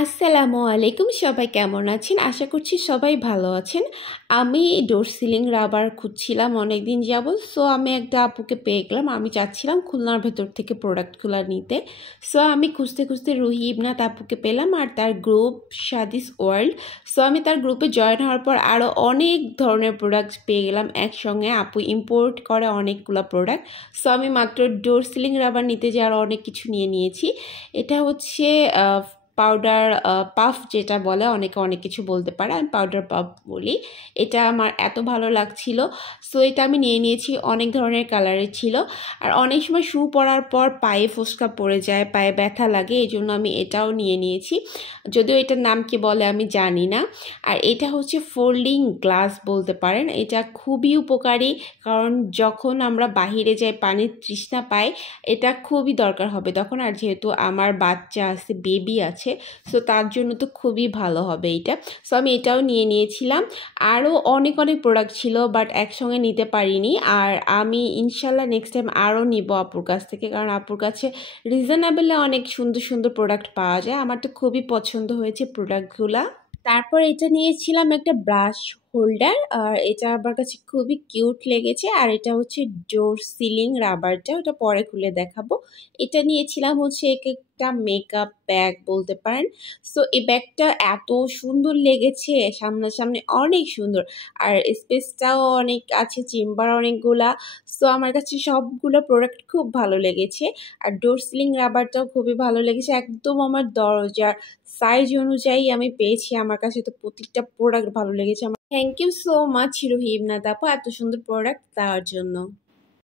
আসসালামু আলাইকুম, সবাই কেমন আছেন? আশা করছি সবাই ভালো আছেন। আমি ডোর সিলিং রাবার খুঁজছিলাম অনেকদিন যাবত। সো আমি একটা আপুকে পেয়ে গেলাম। আমি চাচ্ছিলাম খুলনার ভেতর থেকে প্রোডাক্টগুলো নিতে। সো আমি খুঁজতে খুঁজতে রুহি ইবনাথ আপুকে পেলাম আর তার গ্রুপ শাদিস ওয়ার্ল্ড। সো আমি তার গ্রুপে জয়েন হওয়ার পর আরও অনেক ধরনের প্রোডাক্ট পেয়ে গেলাম একসঙ্গে। আপু ইম্পোর্ট করে অনেকগুলো প্রোডাক্ট। সো আমি মাত্র ডোর সিলিং রাবার নিতে যে আরও অনেক কিছু নিয়েছি। এটা হচ্ছে পাউডার পাফ, যেটা বলে অনেকে অনেক কিছু বলতে পারে, আমি পাউডার পাফ বলি। এটা আমার এত ভালো লাগছিল, সো এটা আমি নিয়েছি। অনেক ধরনের কালারের ছিল। আর অনেক সময় শু পরার পর পায়ে ফোস্কা পড়ে যায়, পায়ে ব্যথা লাগে, এই জন্য আমি এটাও নিয়েছি। যদিও এটার নাম কি বলে আমি জানি না। আর এটা হচ্ছে ফোল্ডিং গ্লাস বলতে পারেন। এটা খুবই উপকারী, কারণ যখন আমরা বাহিরে যাই পানির তৃষ্ণা পাই, এটা খুবই দরকার হবে তখন। আর যেহেতু আমার বাচ্চা আছে, বেবি আছে, সো তার জন্য তো খুবই ভালো হবে এইটা। সো আমি এটাও নিয়েছিলাম। আরও অনেক প্রোডাক্ট ছিল, বাট একসঙ্গে নিতে পারিনি। আর আমি ইনশাল্লাহ নেক্সট টাইম আরও নিব আপুর কাছ থেকে, কারণ আপুর কাছে রিজনেবলে অনেক সুন্দর সুন্দর প্রোডাক্ট পাওয়া যায়। আমার তো খুবই পছন্দ হয়েছে প্রোডাক্টগুলা। তারপর এটা নিয়েছিলাম একটা ব্রাশ হোল্ডার, আর এটা আমার কাছে খুবই কিউট লেগেছে। আর এটা হচ্ছে ডোর সিলিং রাবারটা, ওটা পরে খুলে দেখাবো। এটা নিয়েছিলাম হচ্ছে একটা মেকআপ ব্যাগ বলতে পারেন। সো এই ব্যাগটা এত সুন্দর লেগেছে, সামনাসামনি অনেক সুন্দর, আর স্পেসটাও অনেক আছে, চেম্বার অনেকগুলা। সো আমার কাছে সবগুলো প্রোডাক্ট খুব ভালো লেগেছে। আর ডোর সিলিং রাবারটাও খুবই ভালো লেগেছে, একদম আমার দরজার সাইজ অনুযায়ী আমি পেয়েছি। আমার কাছে তো প্রত্যেকটা প্রোডাক্ট ভালো লেগেছে। আমার thank you so much Ruhi Ibnath আপু এত সুন্দর প্রোডাক্ট দেওয়ার জন্য।